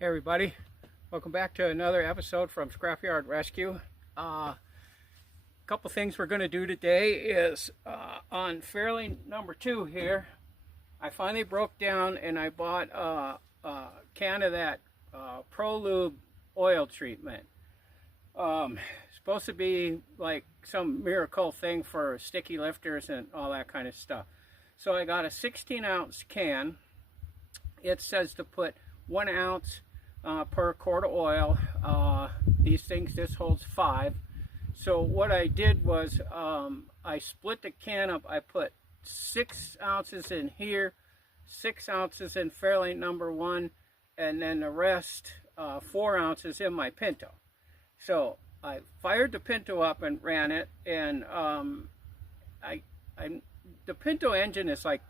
Hey everybody, welcome back to another episode from Scrapyard Rescue. Couple things we're going to do today is on fairlane number 2 here, I finally broke down and I bought a can of that Pro Lube oil treatment. Supposed to be like some miracle thing for sticky lifters and all that kind of stuff. So I got a 16-ounce can. It says to put 1 ounce per quart of oil. This holds 5. So what I did was I split the can up. I put 6 ounces in here, 6 ounces in fairlane number 1, and then the rest 4 ounces in my pinto. So I fired the pinto up and ran it, and the pinto engine is like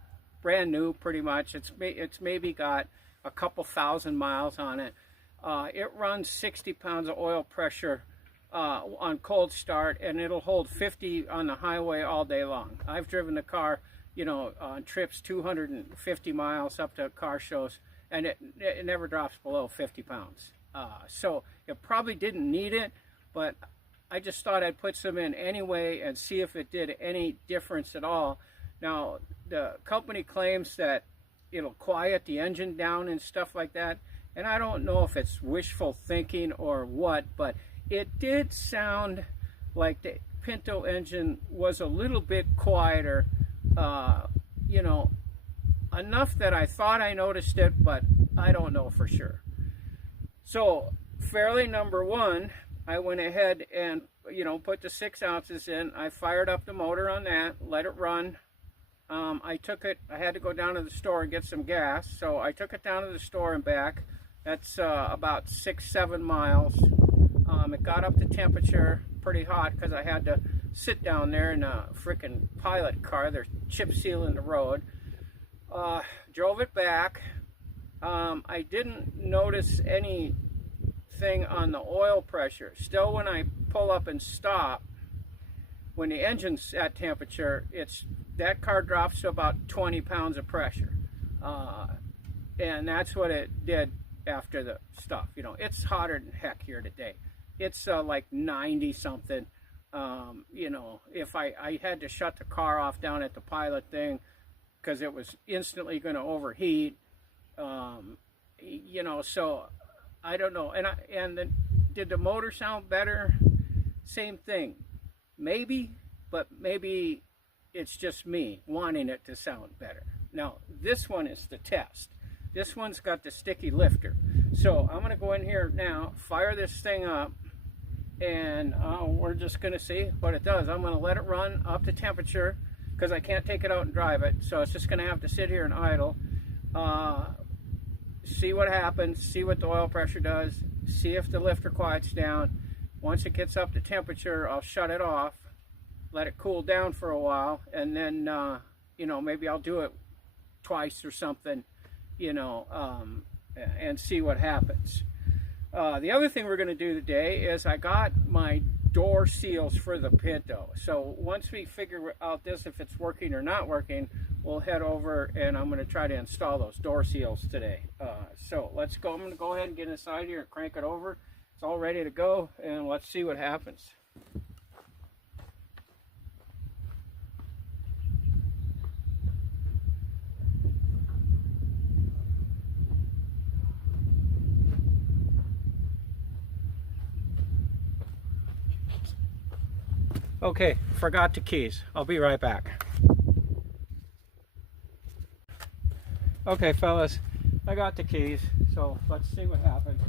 brand new pretty much. It's maybe got a couple thousand miles on it. It runs 60 pounds of oil pressure on cold start, and it'll hold 50 on the highway all day long. I've driven the car, on trips 250 miles up to car shows, and it never drops below 50 pounds. So it probably didn't need it, but I just thought I'd put some in anyway and see if it did any difference at all. Now, the company claims that it'll quiet the engine down and stuff like that, and I don't know if it's wishful thinking or what, but it did sound like the Pinto engine was a little bit quieter, enough that I thought I noticed it, but I don't know for sure. So fairlane number 1, I went ahead and put the 6 ounces in. I fired up the motor on that, let it run. I had to go down to the store and get some gas, so I took it down to the store and back. That's about 6-7 miles. It got up to temperature, pretty hot, because I had to sit down there in a freaking pilot car. They're chip sealing the road. Drove it back. I didn't notice anything on the oil pressure. Still, when I pull up and stop, when the engine's at temperature, that car drops to about 20 pounds of pressure, and that's what it did after the stuff. It's hotter than heck here today. It's like 90 something. If I had to shut the car off down at the pilot thing because it was instantly going to overheat. So I don't know. Did the motor sound better? Same thing, maybe, but maybe it's just me wanting it to sound better. Now, this one is the test. This one's got the sticky lifter. So I'm going to go in here now, fire this thing up, and we're just going to see what it does. I'm going to let it run up to temperature because I can't take it out and drive it. So it's just going to have to sit here and idle. See what happens, see what the oil pressure does, see if the lifter quiets down. Once it gets up to temperature, I'll shut it off, let it cool down for a while, and then, maybe I'll do it twice or something, and see what happens. The other thing we're going to do today is I got my door seals for the Pinto. So once we figure out if it's working or not working, we'll head over and I'm going to try to install those door seals today. So let's go. I'm going to go ahead and get inside here and crank it over. It's all ready to go, and let's see what happens. Okay, forgot the keys. I'll be right back. Okay, fellas, I got the keys, so let's see what happens.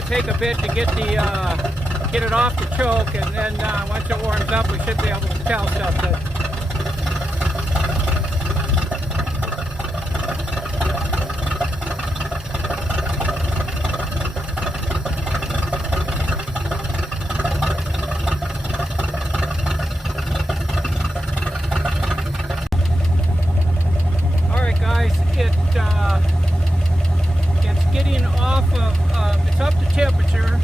to take a bit to get it off the choke, and then once it warms up, we should be able to tell something. It's getting off of, it's up to temperature.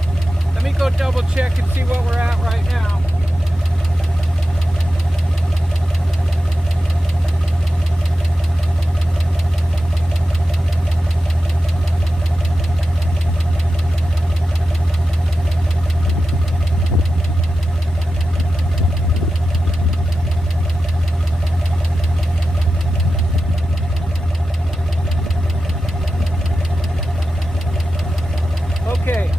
Let me go double check and see what we're at right now. Okay,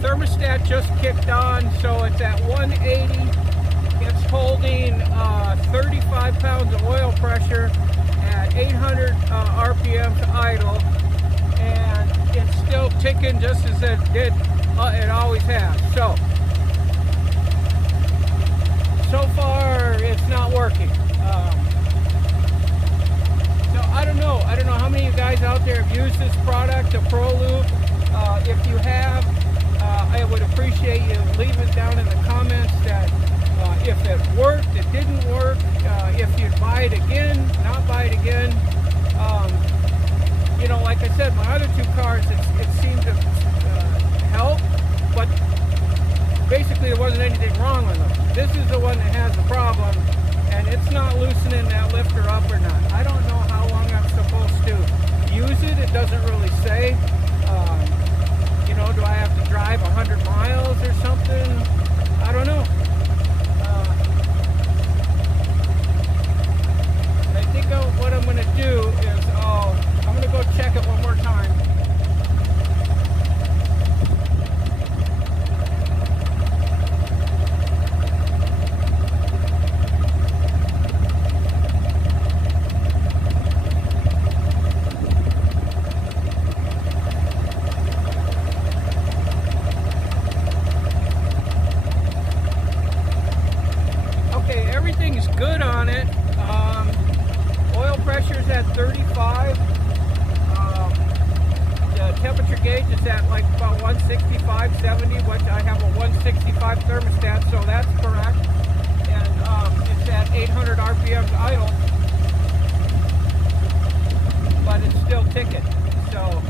thermostat just kicked on, so it's at 180. It's holding 35 pounds of oil pressure at 800 RPM to idle, and it's still ticking just as it did. It always has. So far, it's not working. So I don't know. I don't know how many of you guys out there have used this product, the Pro Lube. If you have, I would appreciate you leaving down in the comments that if it worked, it didn't work, if you'd buy it again, not buy it again. You know, like I said, my other two cars, it seemed to help, but basically there wasn't anything wrong with them. This is the one that has the problem, and it's not loosening that lifter up or not. I don't know how long I'm supposed to use it. It doesn't really say. You know, do I have to drive 100 miles or something? I don't know. I think what I'm going to do is I'm going to go check it one more time. Everything's good on it. Oil pressure's at 35. The temperature gauge is at like about 165, 70, which I have a 165 thermostat, so that's correct. And it's at 800 RPM idle, but it's still ticking. So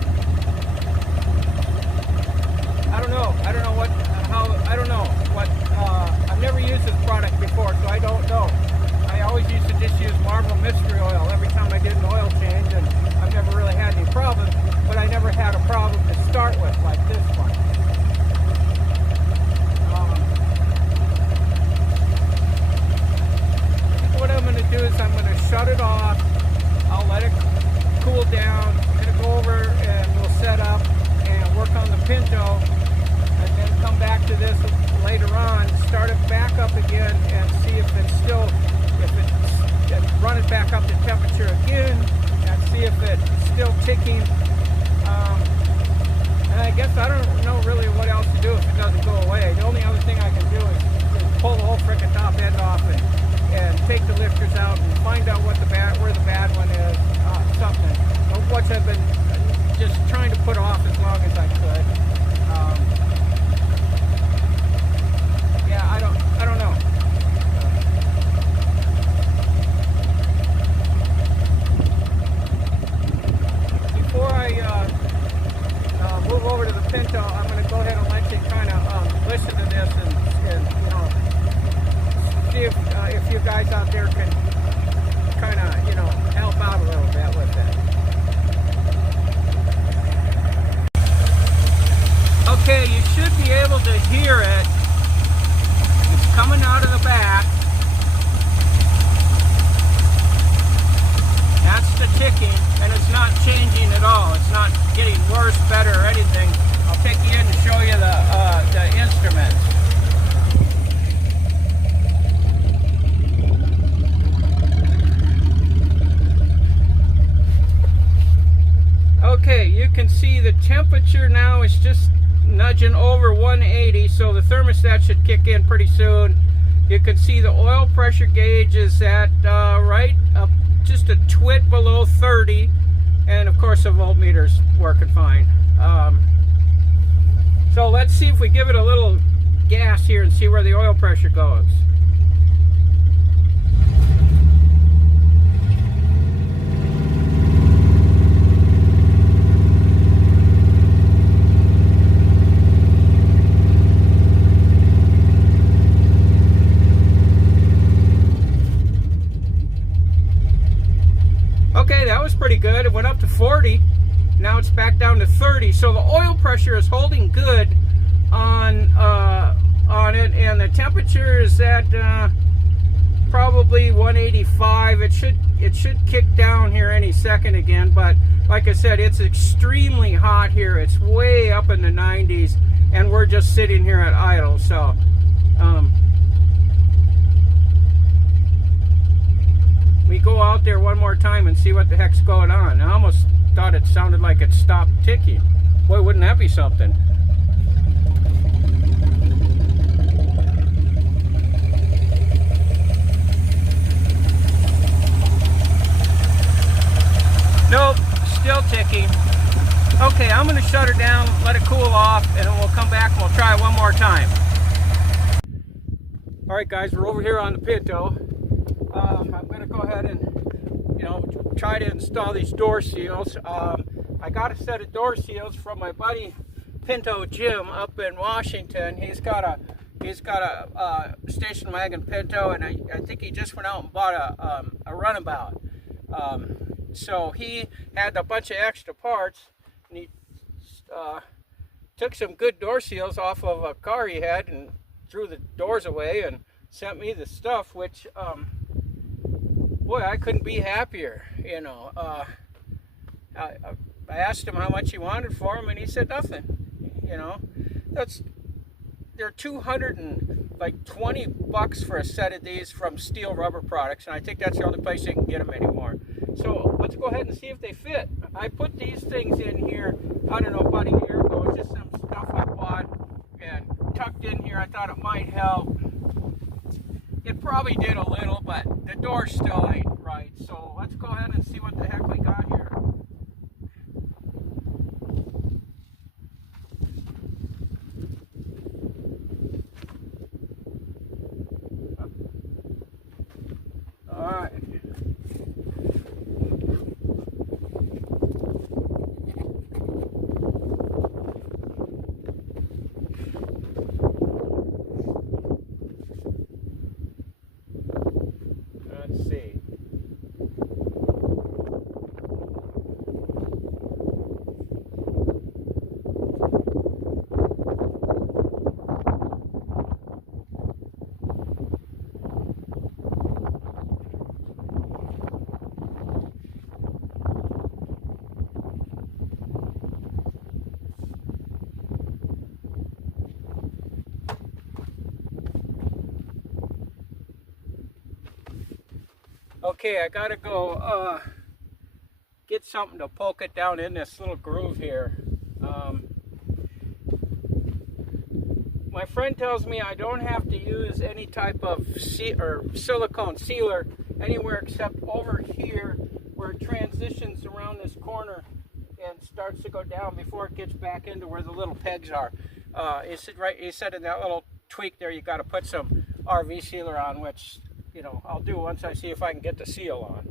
I don't know. I don't know what. I've never used this product before, so I don't know. I always used to just use Marble Mystery Oil every time I did an oil change, and I've never really had any problems, but I never had a problem to start with like this one. I think what I'm going to do is I'm going to shut it off. I'll let it cool down. I'm going to go over and we'll set up and work on the Pinto, and then come back to this later on, start it back up again and see if it's still, run it back up to temperature again and see if it's still ticking. And I guess I don't know really what else to do if it doesn't go away. The only other thing I can do is pull the whole frickin' top end off and take the lifters out and find out where the bad one is, something. Which I've been just trying to put off as long as I could. Yeah, I don't know. Before I move over to the Pinto, I'm going to go ahead and let you kind of listen to this and you know, see if you guys out there can kind of, you know, help out a little bit with it. Okay, you should be able to hear it. It's coming out of the back. That's the ticking, and it's not changing at all. It's not getting worse, better, or anything. I'll take you in to show you the instruments. Okay, you can see the temperature now is just nudging over 180, so the thermostat should kick in pretty soon. You can see the oil pressure gauge is at right up just a twit below 30, and of course the voltmeter's working fine. So let's see if we give it a little gas here and see where the oil pressure goes. Okay, that was pretty good. It went up to 40. Now it's back down to 30. So the oil pressure is holding good on it, and the temperature is at probably 185. It should kick down here any second again, but like I said, it's extremely hot here. It's way up in the 90s, and we're just sitting here at idle. So we go out there one more time and see what the heck's going on. I almost thought it sounded like it stopped ticking. Boy, wouldn't that be something? Nope, still ticking. Okay, I'm going to shut her down, let it cool off, and then we'll come back and we'll try it one more time. Alright guys, we're over here on the Pinto. I'm going to go ahead and, try to install these door seals. I got a set of door seals from my buddy Pinto Jim up in Washington. He's got a station wagon Pinto, and I think he just went out and bought a runabout. So he had a bunch of extra parts, and he took some good door seals off of a car he had and threw the doors away and sent me the stuff, which boy, I couldn't be happier. I asked him how much he wanted for them, and he said nothing. They're $220 for a set of these from Steel Rubber Products, and I think that's the only place you can get them anymore. So let's go ahead and see if they fit. I put these things in here, I don't know, about a year ago. It's just some stuff I bought and tucked in here. I thought it might help. It probably did a little, but the door still ain't right. So let's go ahead and see what the heck we got here. Alright. Let's see. Okay, I gotta go get something to poke it down in this little groove here. My friend tells me I don't have to use any type of silicone sealer anywhere except over here, where it transitions around this corner and starts to go down before it gets back into where the little pegs are. He said in that little tweak there, you got to put some RV sealer on, which I'll do once I see if I can get the seal on.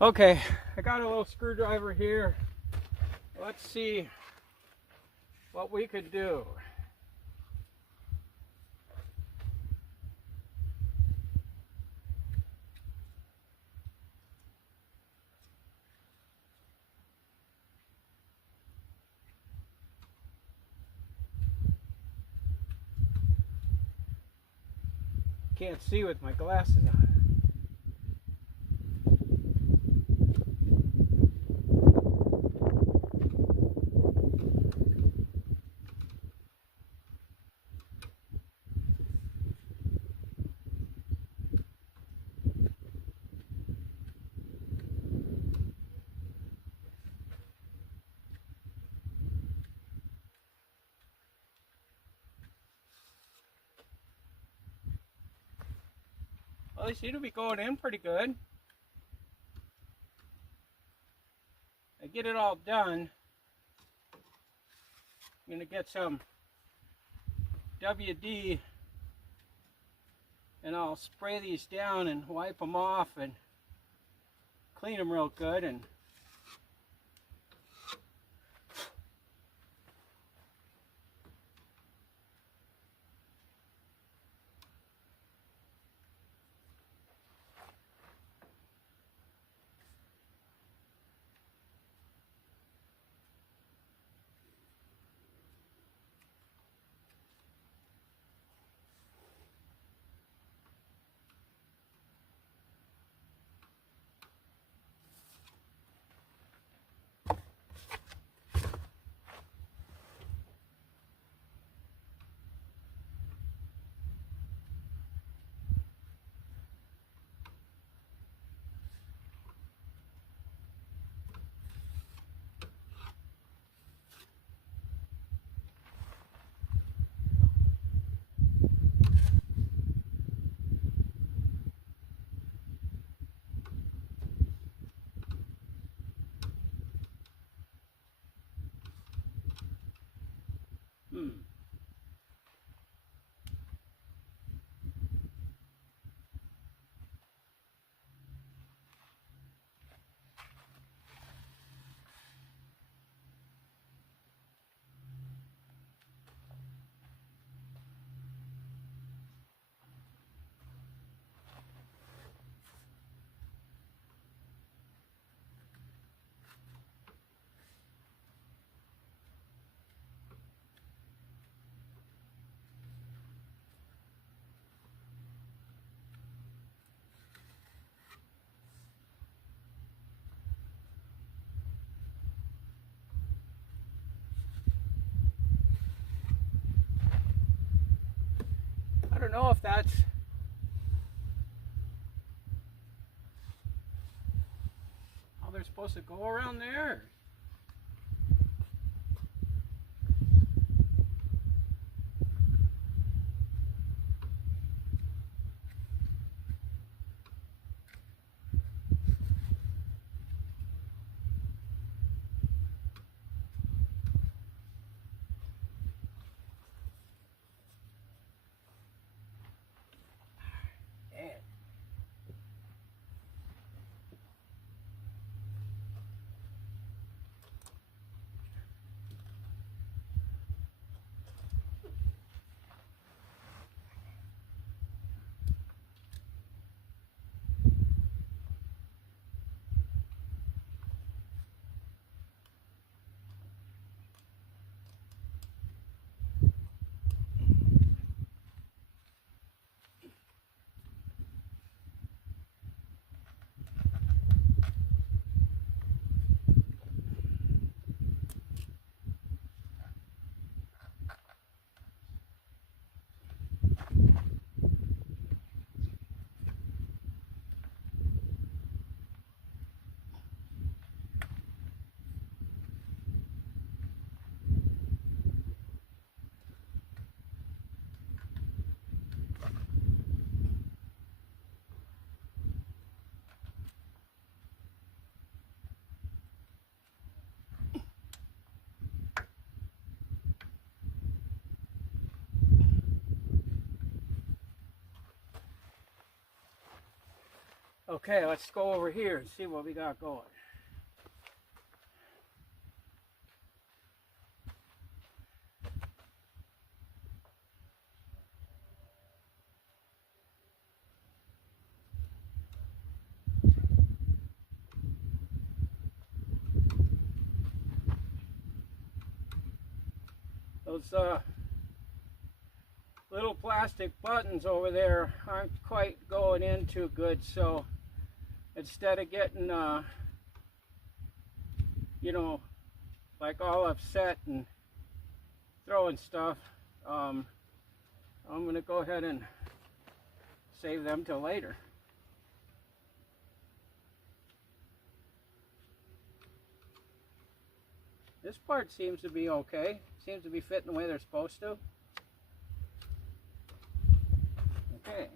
Okay, I got a little screwdriver here. Let's see what we could do. Can't see with my glasses on. Well, they seem to be going in pretty good. I get it all done. I'm gonna get some WD and I'll spray these down and wipe them off and clean them real good. And I don't know if that's how they're supposed to go around there. Okay, let's go over here and see what we got going. Those little plastic buttons over there aren't quite going in too good, so instead of getting you know, like all upset and throwing stuff, I'm gonna go ahead and save them till later. This part seems to be okay. Seems to be fitting the way they're supposed to. Okay.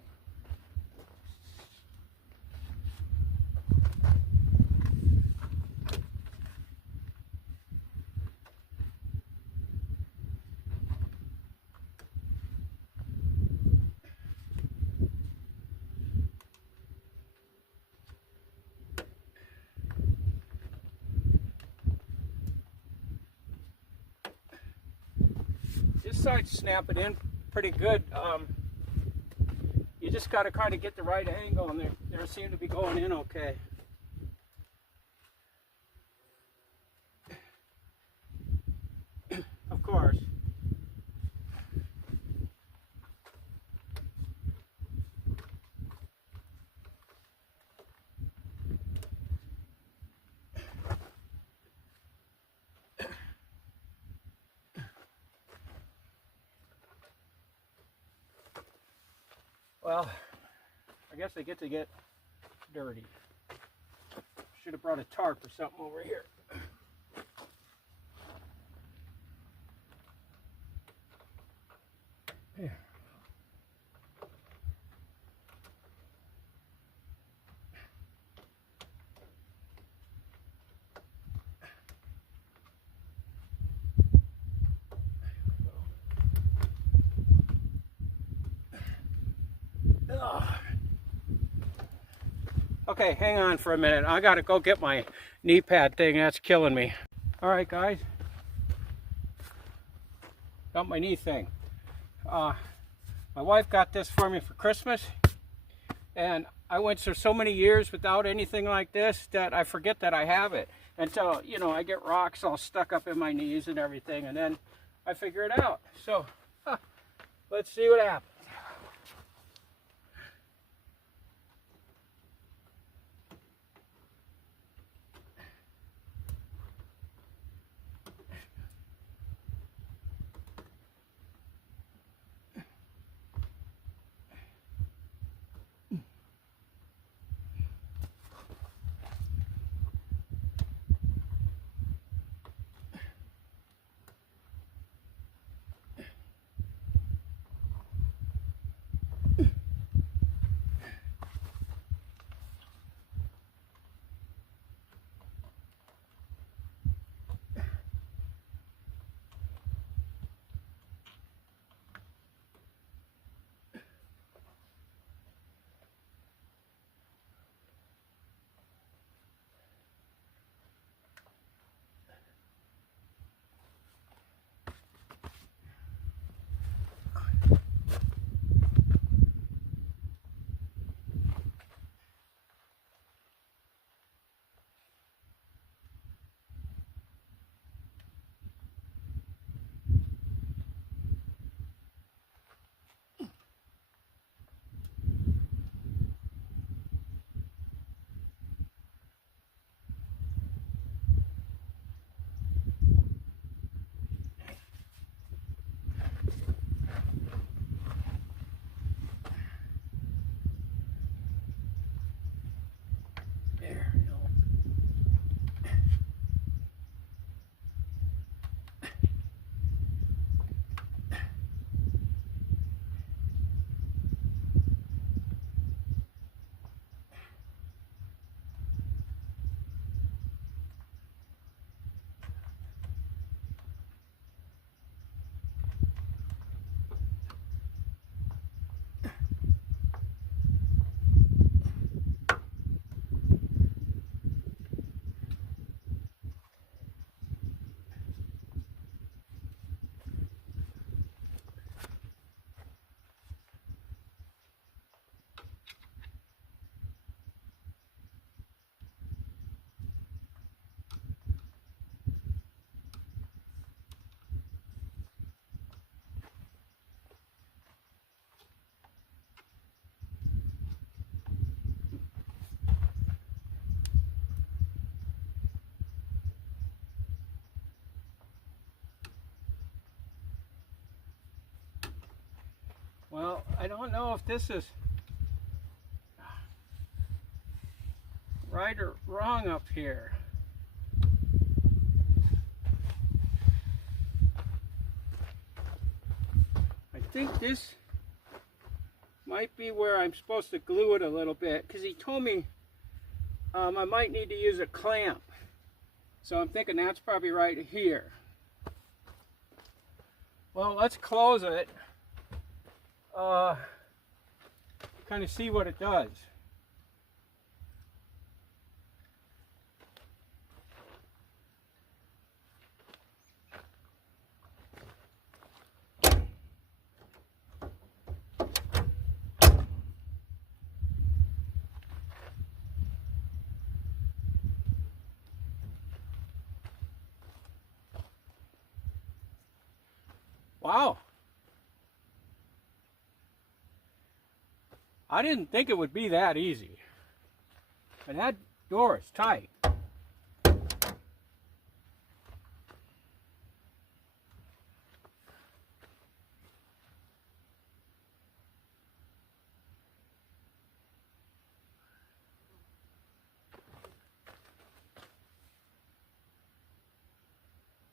This side's snapping in pretty good. You just got to kind of get the right angle, and they seem to be going in okay. Of course. Well, I guess I get to get dirty. Should have brought a tarp or something over here. Yeah. Okay, hang on for a minute. I gotta go get my knee pad thing. That's killing me. All right, guys. Got my knee thing. My wife got this for me for Christmas, and I went through so many years without anything like this that I forget that I have it until, you know, I get rocks all stuck up in my knees and everything, and then I figure it out. So, let's see what happens. Well, I don't know if this is right or wrong up here. I think this might be where I'm supposed to glue it a little bit, because he told me I might need to use a clamp. So I'm thinking that's probably right here. Well, let's close it. Kind of see what it does. Wow. I didn't think it would be that easy. And that door is tight.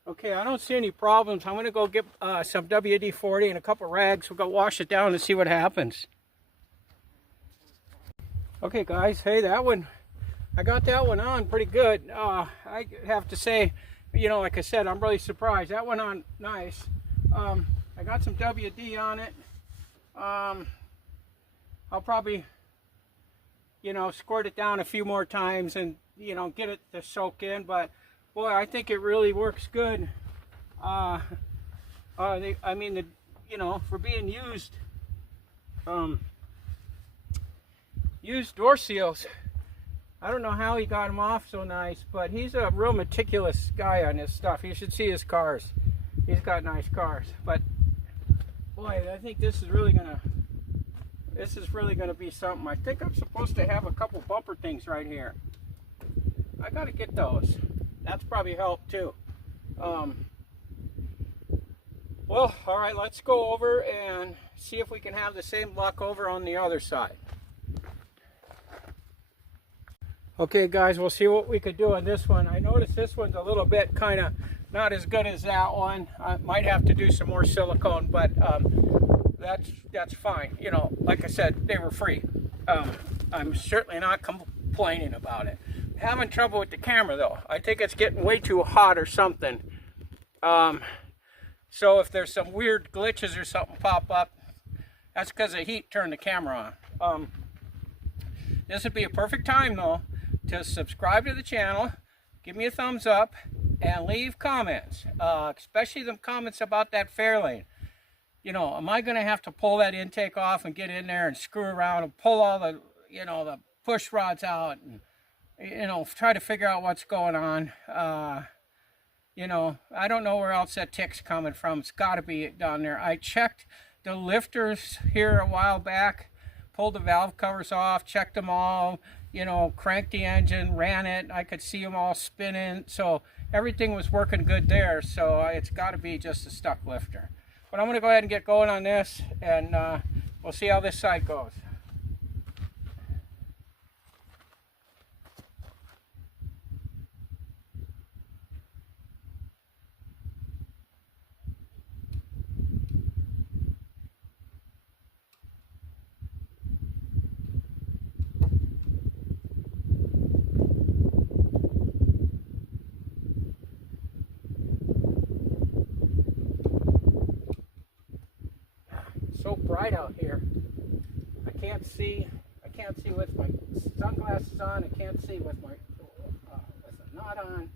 Okay, I don't see any problems. I'm going to go get some WD-40 and a couple rags. We'll go wash it down and see what happens. Okay, guys. Hey, that one, I got that one on pretty good. I have to say, you know, like I said, I'm really surprised. That went on nice. I got some WD on it. I'll probably, you know, squirt it down a few more times and, you know, get it to soak in. But boy, I think it really works good. I mean, you know, for being used, used door seals. I don't know how he got them off so nice, but he's a real meticulous guy on his stuff. You should see his cars. He's got nice cars. But boy, I think this is really gonna be something. I think I'm supposed to have a couple bumper things right here. I gotta get those. That's probably helped too. Well, all right, let's go over and see if we can have the same luck over on the other side. Okay, guys, we'll see what we could do on this one. I noticed this one's a little bit kind of not as good as that one. I might have to do some more silicone, but that's fine. You know, like I said, they were free. I'm certainly not complaining about it. Having trouble with the camera though. I think it's getting way too hot or something. So if there's some weird glitches or something pop up, that's because the heat turned the camera on. This would be a perfect time though to subscribe to the channel, give me a thumbs up, and leave comments, especially the comments about that Fairlane. You know, am I going to have to pull that intake off and get in there and screw around and pull all the, you know, the push rods out and, you know, try to figure out what's going on. You know, I don't know where else that tick's coming from. It's got to be down there. I checked the lifters here a while back, pulled the valve covers off, checked them all, you know, cranked the engine, ran it. I could see them all spinning. So everything was working good there. So it's got to be just a stuck lifter. But I'm going to go ahead and get going on this, and we'll see how this side goes. So bright out here. I can't see with my sunglasses on. I can't see with my with the knot on.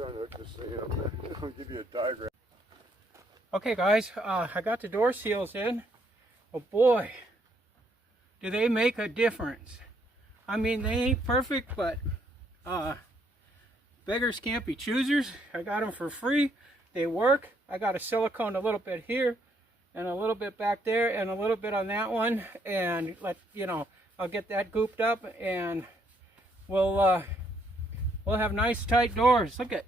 trying to just say up there. I'll give you a diagram. Okay guys, I got the door seals in. Oh boy, do they make a difference. I mean, they ain't perfect, but beggars can't be choosers. I got them for free. They work. I got a silicone a little bit here and a little bit back there and a little bit on that one, and I'll get that gooped up and we'll have nice tight doors. Look at,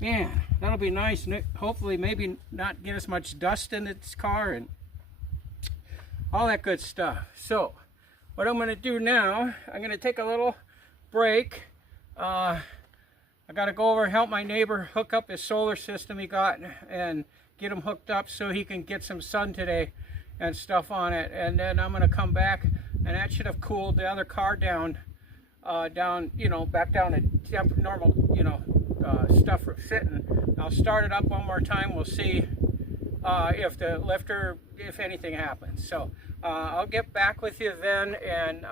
man, that'll be nice. Hopefully maybe not get as much dust in its car and all that good stuff. So what I'm going to do now, I'm going to take a little break. I got to go over and help my neighbor hook up his solar system he got and get him hooked up so he can get some sun today and stuff on it. And then I'm going to come back, and that should have cooled the other car down, back down to normal, stuff for sitting. I'll start it up one more time. We'll see if the lifter, if anything happens. So I'll get back with you then, and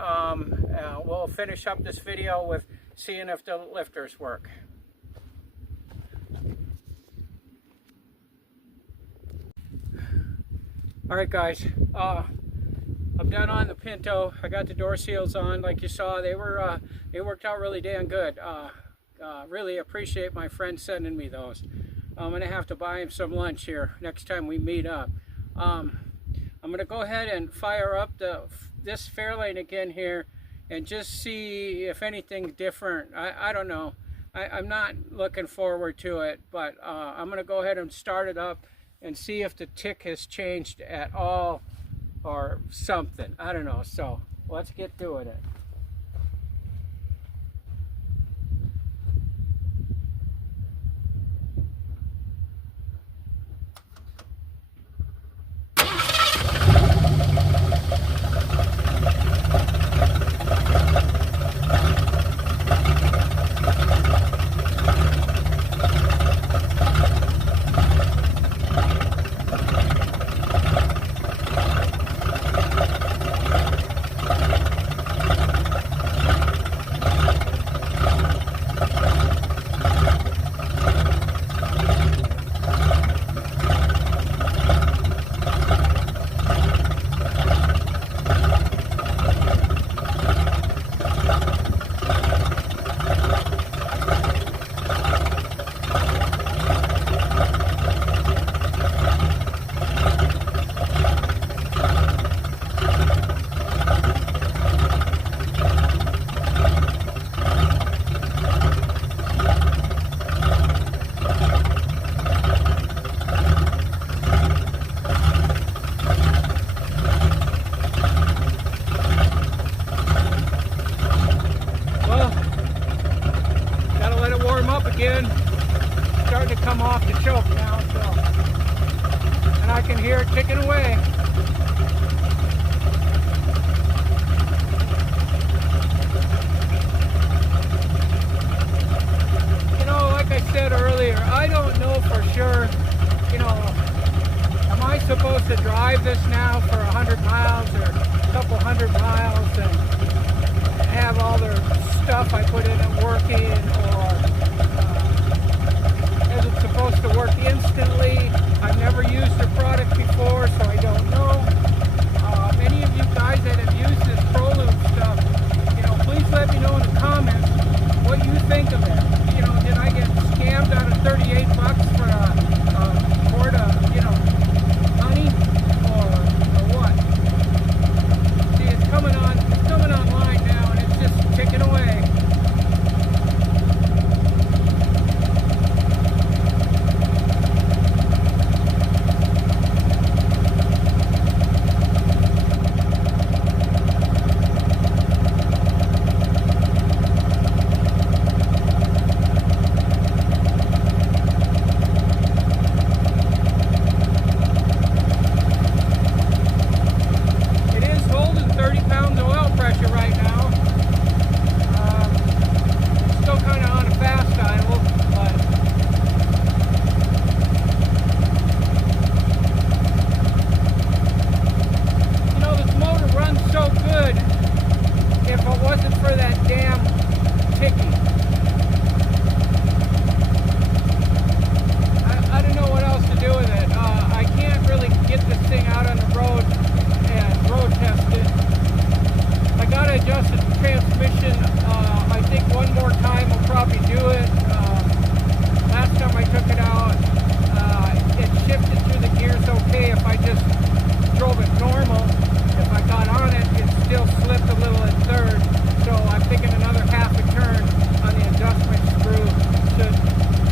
we'll finish up this video with seeing if the lifters work. Alright guys, I'm done on the Pinto. I got the door seals on. Like you saw, they worked out really damn good. Really appreciate my friend sending me those. I'm gonna have to buy him some lunch here next time we meet up. I'm gonna go ahead and fire up this Fairlane again here and just see if anything different. I don't know. I'm not looking forward to it, but I'm gonna go ahead and start it up and see if the tick has changed at all or something. I don't know. So let's get doing it. Again, starting to come off the choke now, so, and I can hear it ticking away. Like I said earlier, I don't know for sure, am I supposed to drive this now for 100 miles or a couple hundred miles and have all the stuff I put in it working, or is it supposed to work instantly? I've never used the product before, so I don't know. Any of you guys that have used this Pro Lube stuff, please let me know in the comments what you think of it. Did I get scammed out of 38 bucks for a quart of, honey, or what? See, it's coming online now, and it's just ticking away. adjust the transmission, I think one more time will probably do it. Last time I took it out, it shifted through the gears okay. If I just drove it normal, if I got on it, it still slipped a little in third. So I'm thinking another half a turn on the adjustment screw should,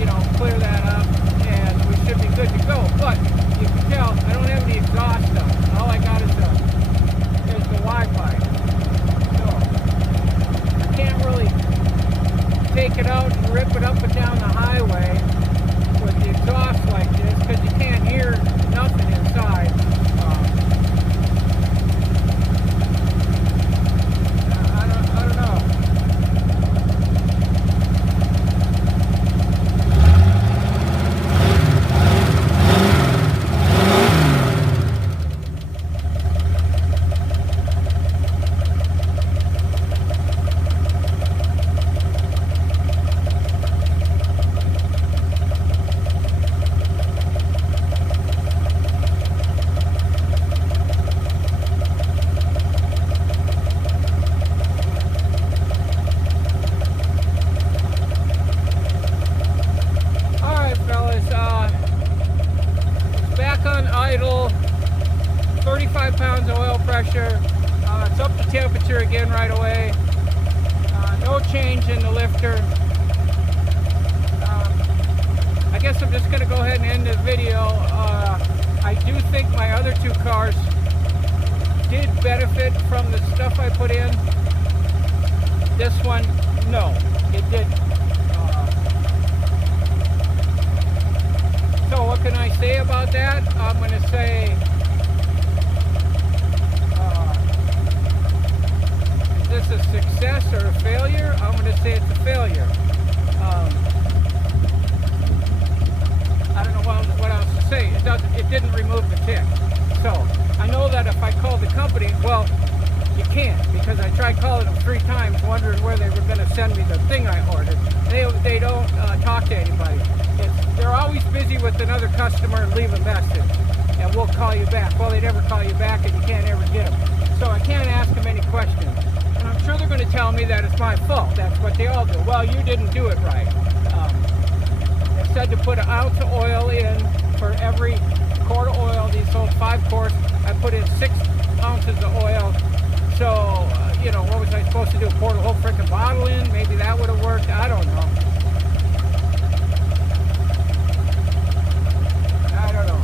you know, clear that up, and we should be good to go. But you can tell I don't have any exhaust on. All I got is the Wi-Fi. So I can't really take it out and rip it up and down the highway with the exhaust like this because you can't hear nothing inside. I don't know. Idle, 35 pounds of oil pressure. It's up to temperature again right away. No change in the lifter. I guess I'm just going to go ahead and end the video. I do think my other two cars did benefit from the stuff I put in. This one, no, it didn't. So what can I say about that? I'm going to say, is this a success or a failure? I'm going to say it's a failure. I don't know what else to say. It didn't remove the tick. So I know that if I called the company, well, you can't, because I tried calling them 3 times wondering where they were going to send me the thing I ordered. They don't talk to anybody. They're always busy with another customer and leave a message, and we'll call you back. Well, they never call you back, and you can't ever get them. So I can't ask them any questions. And I'm sure they're going to tell me that it's my fault. That's what they all do. Well, you didn't do it right. They said to put an ounce of oil in for every quart of oil. These hold 5 quarts. I put in 6 ounces of oil. So, you know, what was I supposed to do? Pour the whole freaking bottle in? Maybe that would have worked. I don't know. I don't know.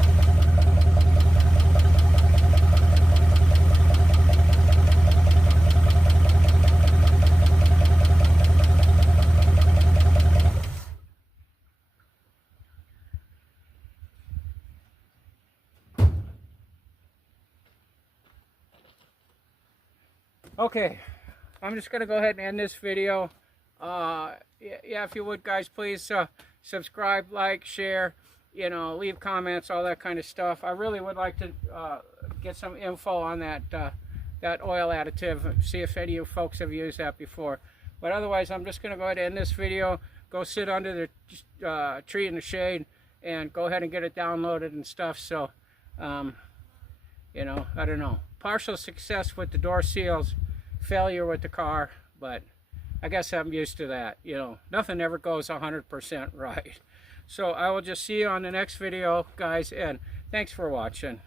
Okay, I'm just going to go ahead and end this video. Yeah, if you would, guys, please subscribe, like, share, you know, leave comments, all that kind of stuff. I really would like to get some info on that oil additive, see if any of you folks have used that before. But otherwise, I'm just going to go ahead and end this video, go sit under the tree in the shade, and go ahead and get it downloaded and stuff. So, you know, I don't know. Partial success with the door seals, failure with the car, but I guess I'm used to that. You know, nothing ever goes 100% right. So I will just see you on the next video, guys, and thanks for watching.